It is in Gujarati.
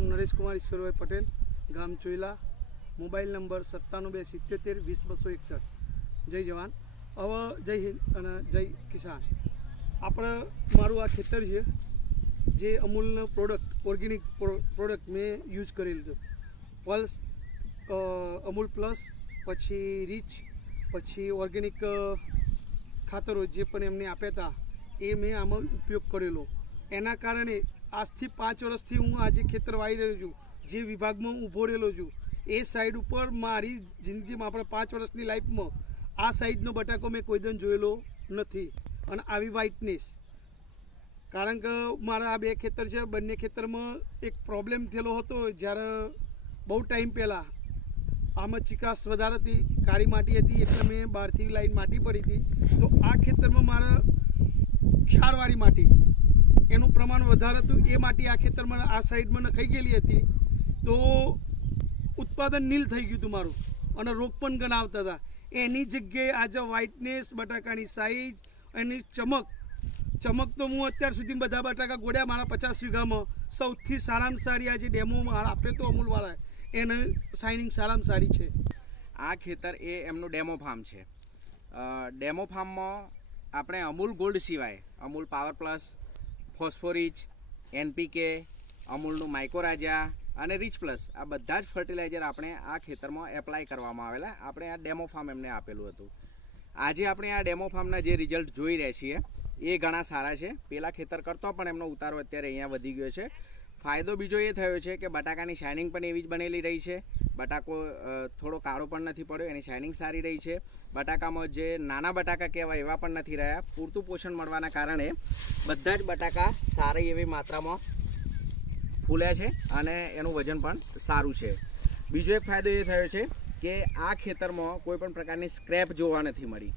નામ નરેશ કુમાર ઈશ્વરભાઈ પટેલ, ગામ ચોઈલા, મોબાઈલ નંબર 9727020261। જય જવાન, હવે જય હિન્દ અને જય કિસાન। આપણે મારું આ ખેતર છે જે અમૂલનો પ્રોડક્ટ, ઓર્ગેનિક પ્રોડક્ટ મેં યુઝ કરેલું હતું। પલ્સ, અમૂલ પ્લસ, પછી રીચ, પછી ઓર્ગેનિક ખાતરો જે પણ એમને આપ્યા હતા એ મેં આમાં ઉપયોગ કરેલો। એના કારણે આજથી 5 વર્ષથી હું આજે ખેતર વાવી રહ્યો છું, જે વિભાગમાં હું ઊભો રહેલો છું એ સાઈડ ઉપર મારી જિંદગીમાં આપણે 5 વર્ષની લાઈફમાં આ સાઈડનો બટાકો મેં કોઈ દિન જોયેલો નથી। અને આવી વ્હાઇટનેસ, કારણ કે મારા આ 2 ખેતર છે, બંને ખેતરમાં એક પ્રોબ્લેમ થયેલો હતો જ્યારે બહુ ટાઈમ પહેલાં આમાં ચિકાસ વધારે હતી, કાળી માટી હતી, એટલે મેં બહારથી લાઈન માટી પડી હતી। તો આ ખેતરમાં મારા ક્ષારવાળી માટી એનું પ્રમાણ વધારે હતું, એ માટી આ ખેતરમાં આ સાઈડમાં નખાઈ ગયેલી હતી, તો ઉત્પાદન નીલ થઈ ગયું હતું મારું અને રોગ પણ ઘણા આવતા હતા। એની જગ્યાએ આજે વ્હાઇટનેસ, બટાકાની સાઈઝ, એની ચમક તો હું અત્યાર સુધી બધા બટાકા ગોળ્યા મારા 50 વીઘામાં સૌથી સારામાં સારી આજે ડેમો આપણે તો અમૂલવાળા એને શાઇનિંગ સારામાં સારી છે। આ ખેતર એ એમનું ડેમો ફાર્મ છે। ડેમો ફાર્મમાં આપણે અમૂલ ગોલ્ડ સિવાય અમૂલ પાવર પ્લસ, ફોસ્ફોરિચ, NPK, અમૂલનું માઇકોરાજા અને રીચ પ્લસ આ બધા જ ફર્ટિલાઇઝર આપણે આ ખેતરમાં એપ્લાય કરવામાં આવેલા। આપણે આ ડેમો ફાર્મ એમને આપેલું હતું। આજે આપણે આ ડેમો ફાર્મના જે રિઝલ્ટ જોઈ રહ્યા છીએ એ ઘણા સારા છે। પેલા ખેતર કરતો પણ એમનો ઉતારો અત્યારે અહીંયા વધી ગયો છે। ફાયદો બીજો એ થયો છે કે બટાકાની શાઇનિંગ પણ એવી જ બનેલી રહી છે, બટાકો થોડો કાળો પણ નથી પડ્યો, એની શાઇનિંગ સારી રહી છે। બટાકામાં જે નાના બટાકા કહેવાય એવા પણ નથી રહ્યા। પૂરતું પોષણ મળવાના કારણે બધા જ બટાકા સારી એવી માત્રામાં ફૂલ્યા છે અને એનું વજન પણ સારું છે। બીજો એક ફાયદો એ થયો છે કે આ ખેતરમાં કોઈ પણ પ્રકારની સ્ક્રેપ જોવા નથી મળી।